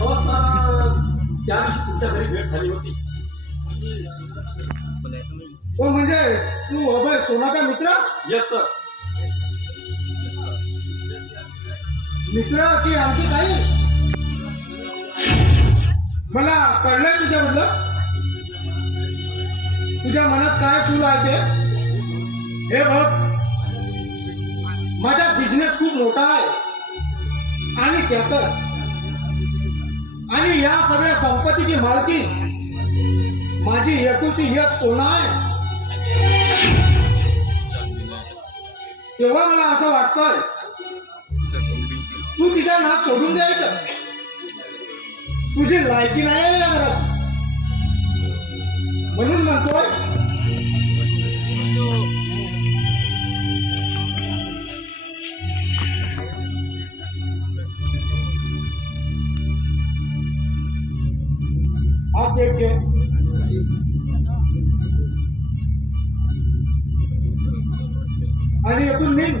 हो सर, त्या दिवशी तुमच्या घरी भेट झाली होती. हो म्हणजे तू अभय सोनाचा मित्र? Yes sir. मित्र की आणखी काही? मला कळलंय तुझ्याबद्दल. तुझ्या मनात काय सुरू आहे ते. हे बघ, माझा बिझनेस खूप मोठा आहे आणि त्यात आणि या सगळ्या संपत्तीची मालकी माझी एकुलती एक सोना आहे. तेव्हा मला असं वाटतंय तू तिचा नाच सोडून द्यायचं. तुझी लायकी नाही या घरात. म्हणून म्हणतोय हा चेक घे आणि यातून निघ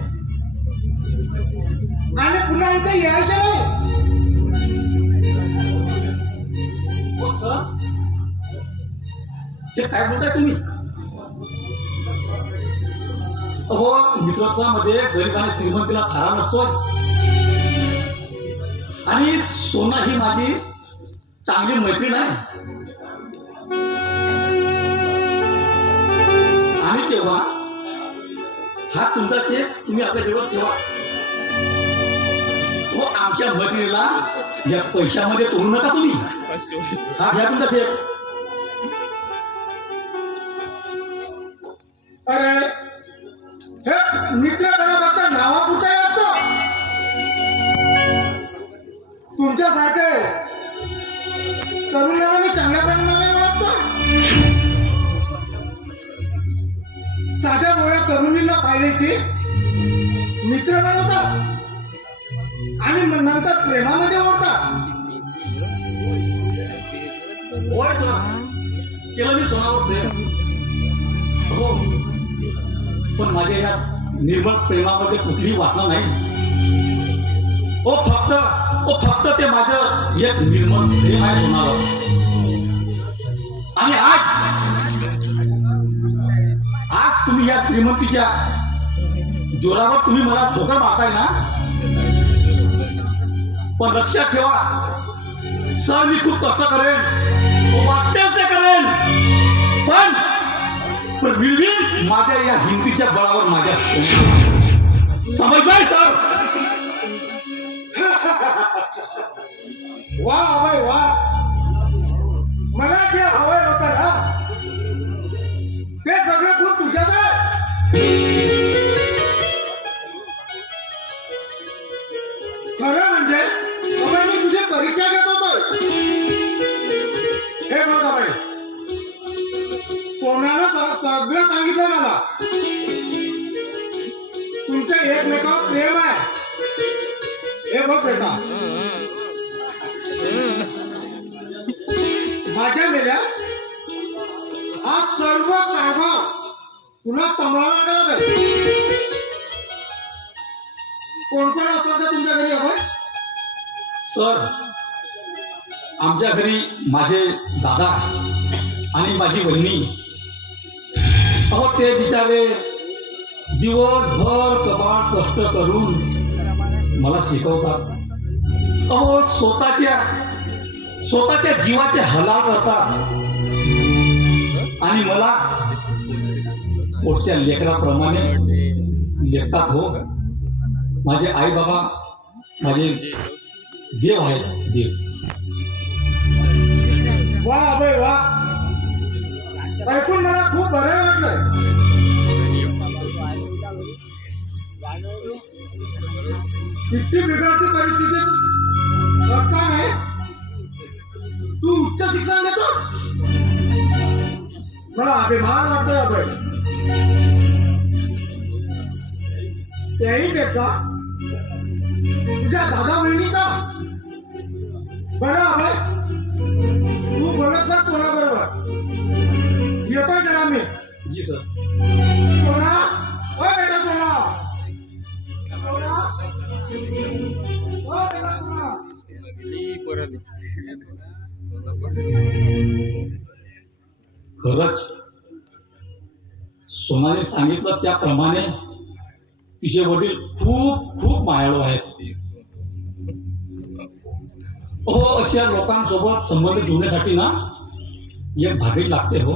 आणि पुन्हा इथे यायचं नाही. हो सर, ते काय बोलताय तुम्ही? हो, मित्रत्वामध्ये गरीब आणि श्रीमंतीला थारा नसतोय. आणि सोना ही माझी चांगली मैत्रीण आहे. आणि तेव्हा हा तुमचा चेक तुम्ही आपल्या जवळ ठेवा. व आमच्या मैत्रिणीला या पैशामध्ये तोडू नका तुम्ही. हा घ्या तुमचा चेक. अरे हे मित्र फक्त नावापुरता असतो. तुमच्यासारखे तरुणांना मी चांगल्या प्रमाणे ओळखतो. साध्या बोळ्या तरुणींना पाहिले की मित्र बनवतात आणि नंतर प्रेमामध्ये ओढतात. होय सर, केलं मी सोनावर प्रेम. हो, पण माझ्या या निर्मळ प्रेमामध्ये कुठलीही वासना नाही. फक्त ते माझं एक निर्मळ प्रेम आहे सोनावर. आणि आज तुम्ही या श्रीमंतीच्या जोरावर तुम्ही मला धोका मारताय ना. पण लक्षात ठेवा सर, मी खूप कष्ट करेन, वाटतेच ते करेन, पण विळवीन माझ्या या हिमतीच्या बळावर माझ्या समजलंय सर. वा अभय वा. मला जे हवंय होतं ना ते सगळं तू तुझ्यात आहे. खरं म्हणजे अभय मी तुझे परीक्षा घेत होतो. हे बघ अभय, सोनानं सगळं सांगितलं मला. तुमच्या एकमेकावर प्रेम आहे. हे बघ बेटा, माझ्या मेल्या हा सर्व कारभार तुला सांभाळावा लागेल. कोण कोण असतात तुमच्या घरी अभय? सर, आमच्या घरी माझे दादा आणि माझी वहिनी. ते बिचारे दिवसभर कबाड कष्ट करून मला शिकवतात. स्वतःच्या जीवाचे हलाल करतात आणि मला पोटच्या लेकराप्रमाणे लेखतात. हो, माझे आई बाबा माझे देव आहेत, देव. वा अभय वा. ऐकून मला खूप बरं वाटलं. इतकी बिघडती परिस्थिती असताना तू उच्च शिक्षण देतो. मला अभिमान वाटतोय अभय. त्याहीपेक्षा तुझ्या दादा बहिणीचा. बरं अभय, तू बोलत ना कोणाबरोबर. येतोय जरा मी. जी सर. सोना, ओ बेटा सोना. सोना, ओ बेटा सोना. खरंच सोनाने सांगितलं त्याप्रमाणे तिचे वडील खूप खूप मायाळू आहेत. हो, अशा लोकांसोबत संबंध जुळण्यासाठी ना एक भागी लागते हो.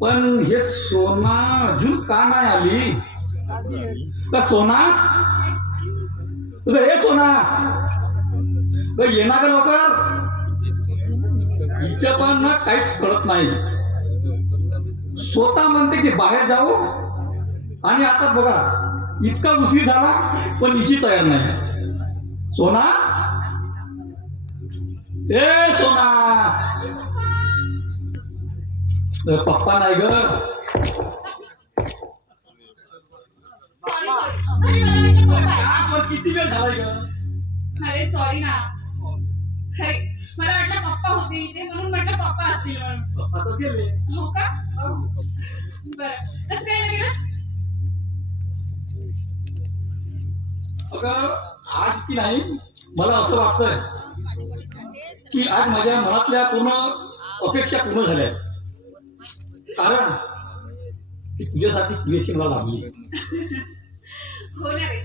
पण हे सोना अजून का नाही आली? का सोना, हे सोना येणार का लवकर? हिच्या पण ना काहीच कळत नाही. स्वतः म्हणते की बाहेर जाऊ आणि आता बघा इतका उशीर झाला पण हिची तयार नाही. सोना, ए सोना, पप्पा नाही ग. किती वेळ झालाय ग? अरे सॉरी ना. अरे मला वाटलं पप्पा होते इथे म्हणून म्हटलं पप्पा असतील म्हणून. पप्पा तर गेले. हो का? बरं कसं काय गेलं? अगं आज की नाही मला असं वाटतंय की आज माझ्या मनातल्या पूर्ण अपेक्षा पूर्ण झाल्या. कारण की तुझ्यासाठी क्रिएशन मला लागली. हो ना रे.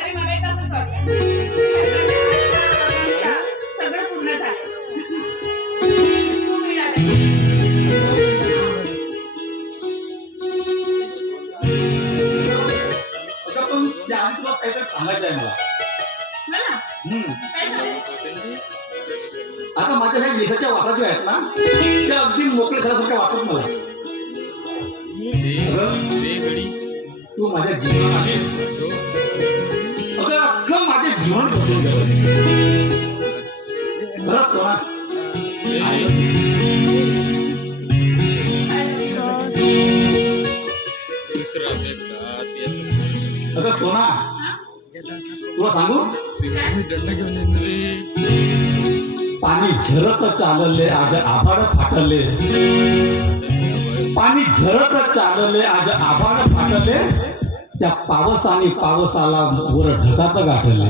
अरे मला तसंच वाटतं. सगळं पूर्ण झालं. तू मिळाला. अगं पण त्याआधी तुला काहीतरी सांगायचं आहे मला. मला काय सांगू? आता माझ्या ह्या यशाच्या वाटा ज्या आहेत ना त्या अगदी मोकळे झाल्यासारख्या वाटत मला. तू माझ्या जीवनात आलीस. अगं अख्खं माझे जीवन बदलून गेलं. खरंच सोना. अगं सोना, तुला सांगू पाणी झरत चालले आज आभाळ फाटले. पाणी झरत चालले आज आभाळ फाटले. त्या पावसाने पावसाला वर ढगात गाठले.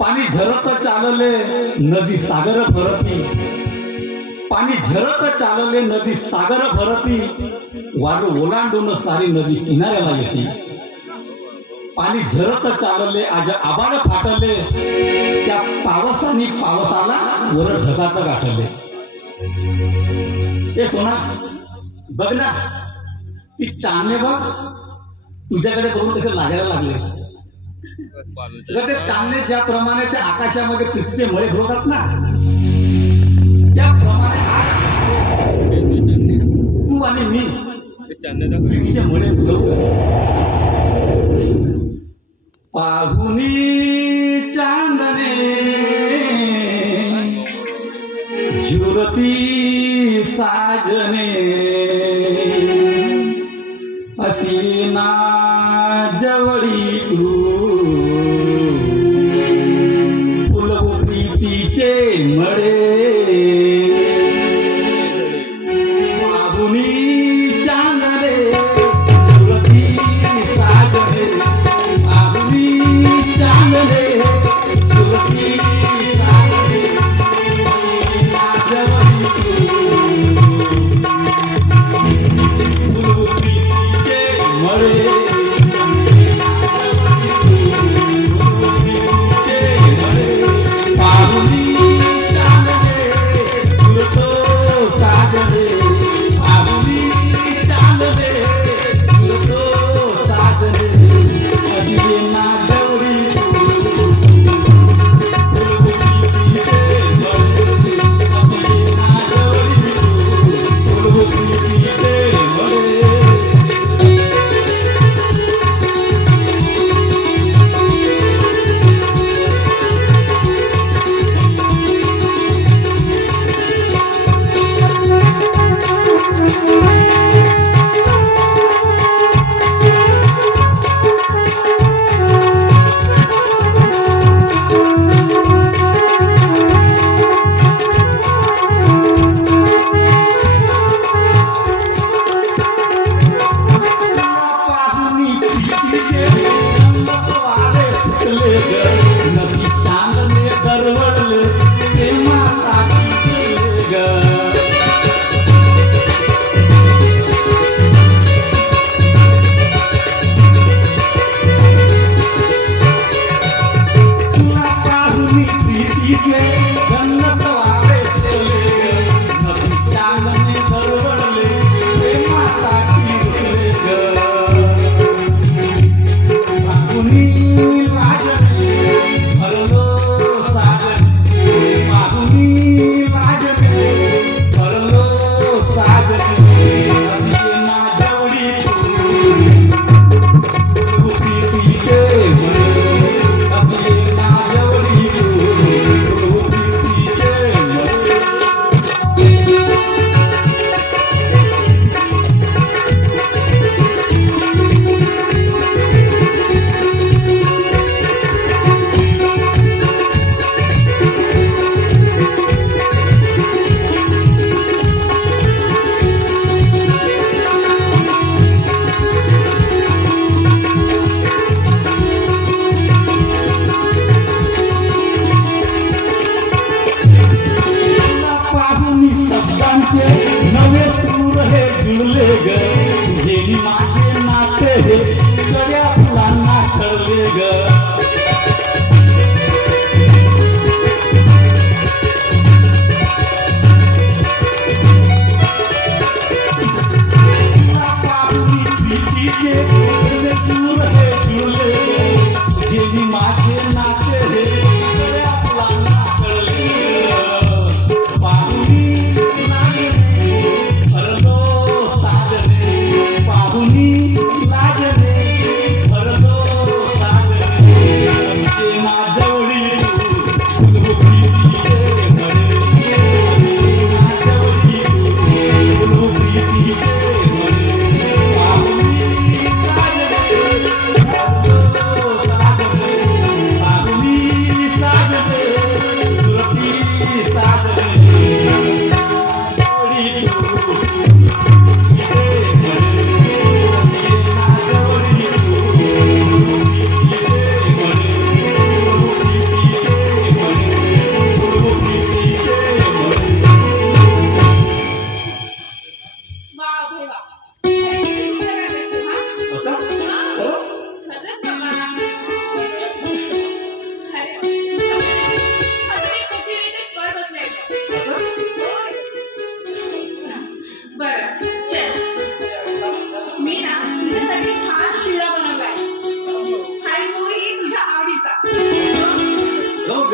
पाणी झरत चालले नदी सागर भरती. पाणी झरत चालले नदी सागर भरती. वार ओलांडून सारी नदी किनाऱ्याला येते. पाणी झरत चालले आज आभाळ फाटले. त्या पावसाने पावसाला वर ढगात गाठले. ए सोना, बघ ना ती चांदणे बघ तुझ्याकडे बघून कसे लागायला लागले. ते चांदणे ज्याप्रमाणे त्या आकाशामध्ये पृथ्वीचे मळे घोळतात ना त्याप्रमाणे तू आणि मी पृथ्वीचे मळे घोळवतो. पाहुनी चांदणे झुरती साजने असी ना जवळी तू फुलवती तिचे मळे. पाहुनी चांदणे झुरती साजने चांदणे झुरती साजने जवळी तू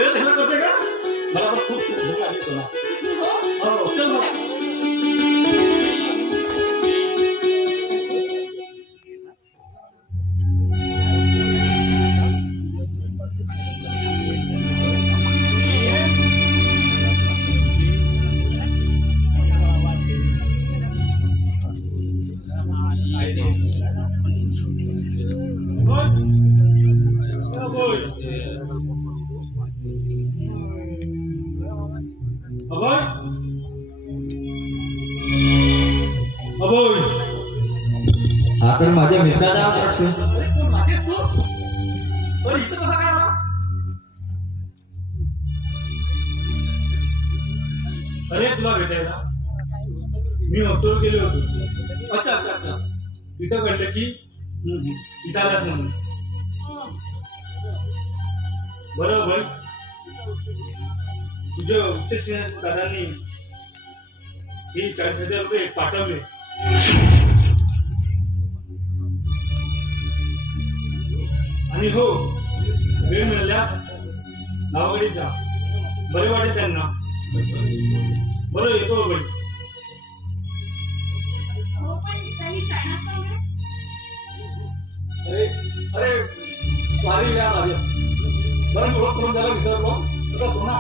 वेळ कशाला करते का मला पण खूप भूक लागली तुला हो हो चल मग. हा तर माझ्या मित्राचा आवाज वाटतो. अरे कोण माझेच तू अरे इथं कसा काय आला? अरे तुला भेटायला मी हॉस्टेल गेलो होतो. अच्छा अच्छा अच्छा तिथं कळलं की इथं आलास म्हणून. बरोबर तुझ्या उच्च शिक्षण दादांनी हे 40,000 रुपये पाठवले. आणि हो वेळ मिळाल्या गावाकडे जा. बरे वाटेल त्यांना. बरं येतो बघ. हो पण इथंही चाय नाश्ता वगैरे अरे अरे सॉरी यार राजेश बरं ओळख करून द्यायला विसरलो तुला सोना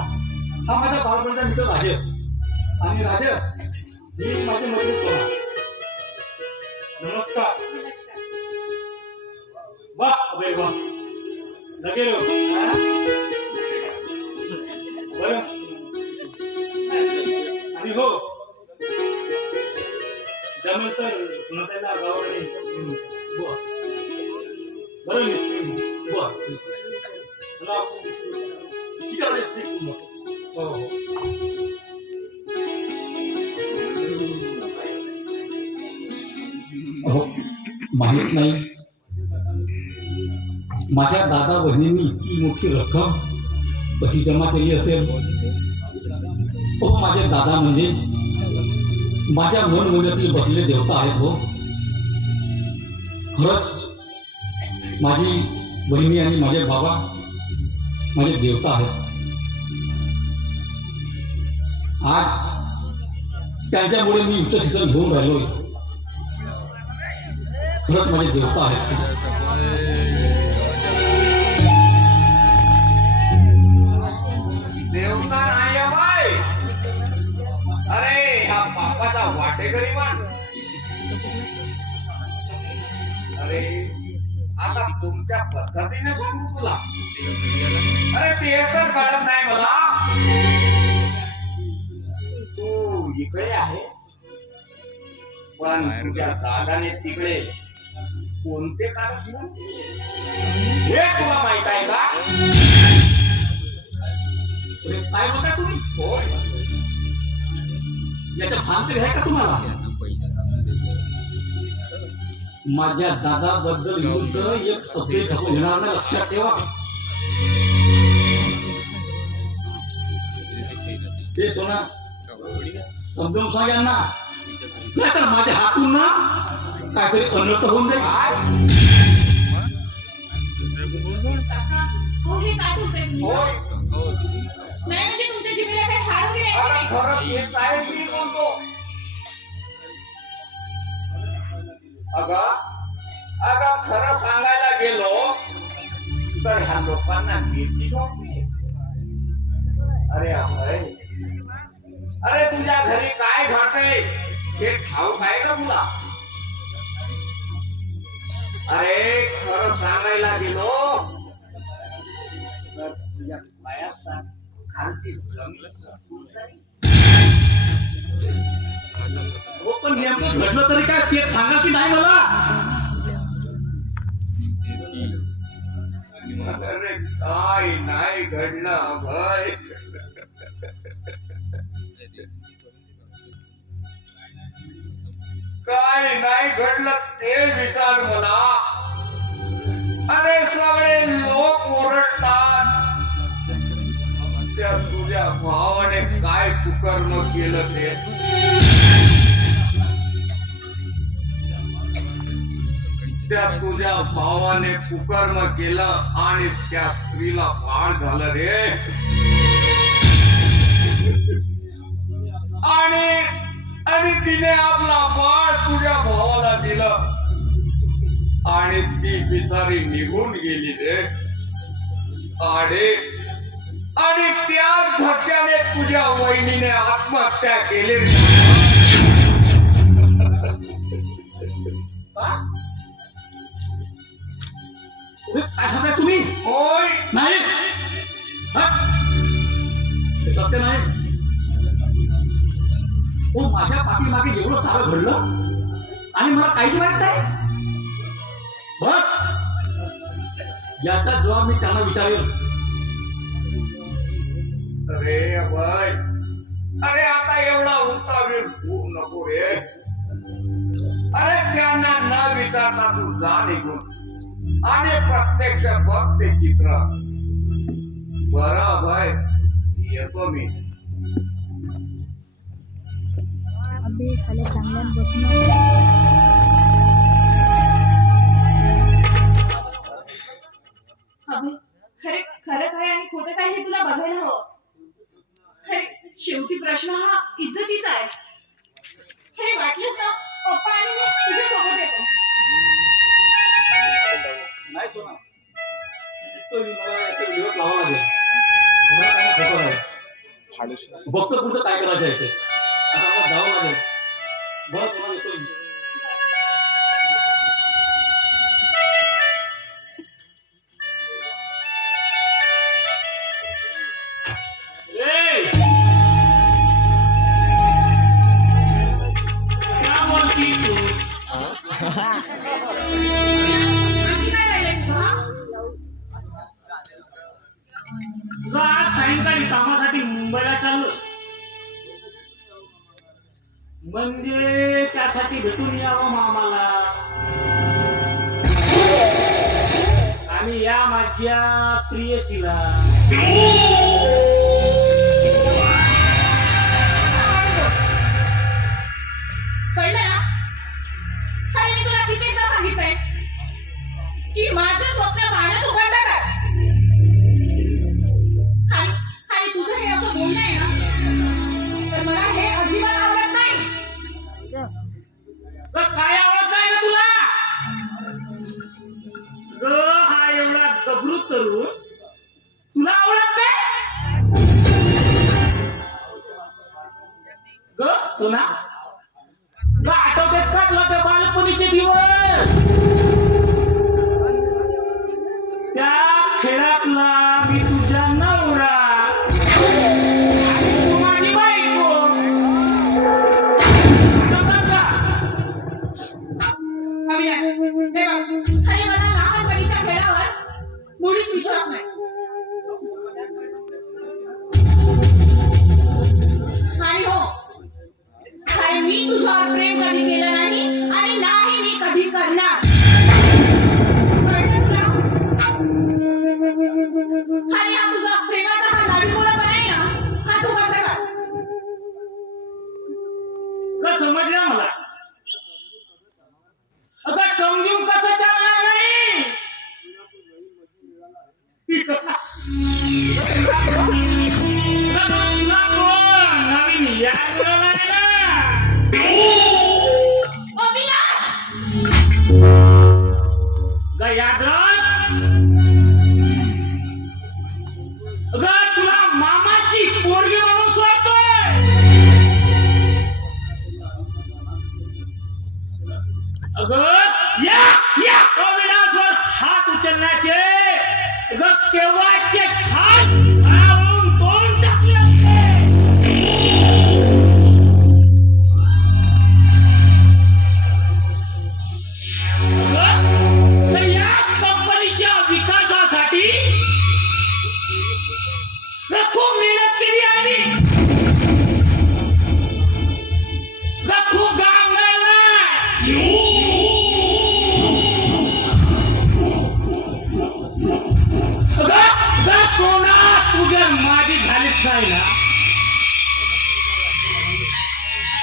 हा माझ्या बालपणीचा मित्र राजेश आणि राजेश ही माझी मैत्रीण सोना. नमस्कार. नमस्कार. वा अबे वा लगेलो. बरं आणि हो जमेल तर पुन्हा गावाकडे. बरं निघतो. बरं तुला ठीक आहे राजेश ठीक मग. हो हो हो माहित नाही माझ्या दादा बहिणींनी इतकी मोठी रक्कम कशी जमा केली असेल. हो माझे दादा म्हणजे माझ्या मन मंदिरातील बसलेले देवता आहेत. हो खरंच माझी बहिणी आणि माझे बाबा माझे देवता आहेत. आज त्यांच्यामुळे मी उच्च शिक्षण घेऊन राहिलोय. खरंच माझे देवता आहेत. देवता नाही आहे बाय. अरे हा बापाचा वाटेकरी मान. अरे आता तुमच्या पद्धतीने सांगू तुला. अरे ते तर कळत नाही मला. तू इकडे आहेस पण तुझ्या दादाने तिकडे कोणते कारण हे तुला माहित आहे का? अरे, काय म्हणता तुम्ही होय. याच्या भान तरी आहे का तुम्हाला? माझ्या दादाबद्दल विरुद्ध एक शब्द घेणार नाही लक्षात ठेवा. ते सोना समजून सांग यांना नाही तर माझ्या हातून ना काहीतरी अनर्थ होऊन जाईल. काका हो हे काय बोलताय तुम्ही? होय. नाही म्हणजे तुमच्या जिभेला काही हाड वगैरे आहे अरे का नाही? खरं तेच आहे मी बोलतो. अगं खरं सांगायला गेलो तर ह्या लोकांना भीती वाटते. अरे अभय, अरे तुझ्या घरी काय घडतंय हे ठाऊक आहे का तुला? अरे खरं सांगायला गेलो तर तुझ्या पायात खालची जमीन सरकून जाईल. हो पण नेमकं घडलं तरी काय ते सांगा की नाही मला. अरे काय नाही घडलं अभय. काय नाही घडलं ते विचार मला. अरे सगळे लोक ओरडतात त्या तुझ्या भावाने काय कुकर्म केलं ते. त्या तुझ्या भावाने कुकर्म केलं आणि त्या स्त्रीला बाळ झालं रे. आणि आणि तिने आपला बाळ तुझ्या भावाला दिलं आणि ती बिचारी निघून गेली रे आणि त्या धक्क्याने तुझ्या वहिनीने आत्महत्या केली काय सांगताय तुम्ही? होय नाही हा? हे सत्य नाही. हो, माझ्या पाठीमागे एवढं सारं घडलं आणि मला काहीच माहित नाही. बस याचा जबाब मी त्यांना विचारेल. अरे बाय अरे आता एवढा उतावीर होऊ नको रे. अरे त्यांना न विचारता तू जा निघून आणि प्रत्यक्ष बघ ते चित्र. बरं भाई येतो मी. अबे साले चांगल्यानं बसून अभि खरे खरं काय आणि खोटं काय हे तुला बघायला हवं. अरे शेवटी प्रश्न हा इज्जतीचा आहे. हे वाटलंच ना पप्पा आणि मी तुझ्या सोबत येतो. नाही सोना, मला याचा विरोध लावावा लागेल. मला काय खोटं नाही. बघतो पुढचं काय करायचं आहे ते. आता मला जावं लागेल. बरं सोना, येतो मी. ए! क्या बोलती तू? आम्ही काय राहिलंय तुझं हा? तुझं आज सायंकाळी कामासाठी मुंबईला चाललो म्हणजे त्यासाठी भेटून यावं मामाला आणि या माझ्या प्रियसीला. कळलं ना? अरे मी तुला कित्येकदा सांगितलंय की माझं स्वप्न पाण्यात उघडतं काय. आणि तुझं हे असं बोलणं आहे ना, तर मला हे अजिबात आवडत नाही. तर काय आवडत नाही ना तुला? हा एवढा गबरू तरुण तुला आवडत नाही ग सोना? तुला आठवतात का तुला ते बालपणीचे दिवस? त्या खेळातला मी तुझ्या नवरा आणि तू माझी बायको. आठवतात का? अविनाश, हे बघ, अरे मला लहानपणीच्या खेळावर मुळीच विश्वास नाही. आणि हो, अरे मी तुझ्यावर प्रेम कधी केलं नाही आणि नाही मी कधी करणार. कळलं तुला? अरे हा तुझा प्रेमाचा हा लाडीगोळापणा आहे ना, हा तू बंद कर. का समजलं मला? अगं समजून कसं चालणार नाही? तुला कोण नवीन याद नाही ना? अविनाश! जा याद राख. अगं तुला मामाची पोरगी म्हणून सोडतोय. अगं या या अविनाशवर हात उचलण्याचे अगं केव्हाचे हात खाऊन तोंड टाकले. तर या कंपनीच्या विकासासाठी खूप मेहनत केली आणि खूप काम सोना तुझ्या माझी झालीच नाही ना.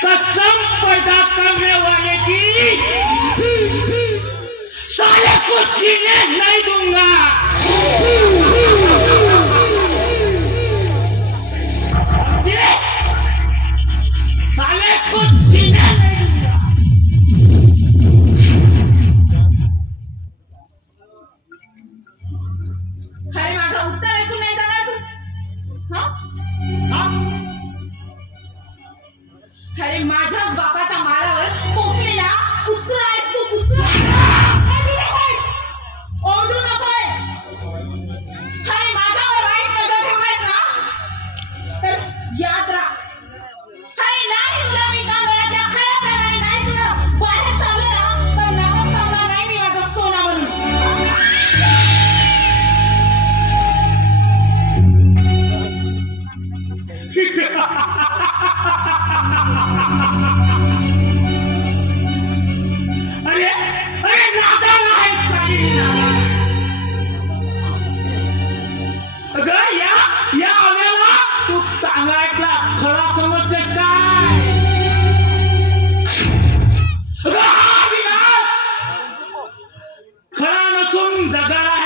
कसम पैदा करने वाले की साले को जीने नहीं दूंगा. हा हा? अरे माझ्याच बापाच्या माळावर पोचलेला कुत्रा आहेस तू, कुत्रा. ओरडू नकोस. ओरडू नकोस. अरे माझ्यावर वाईट नजर ठेवायचा तर याद राख. अरे नाही तुला मी तांदळाच्या खळ्याप्रमाणे नाही तुला बाहेर चाललं ना तर नावात चालणार नाही मी माझं सोना म्हणून. अरे अरे नादान आहे साई, नादान. अगं या आव्याला तू तांदळातला खळा समजतेस काय? अगं हा विलास खळा नसून दगडा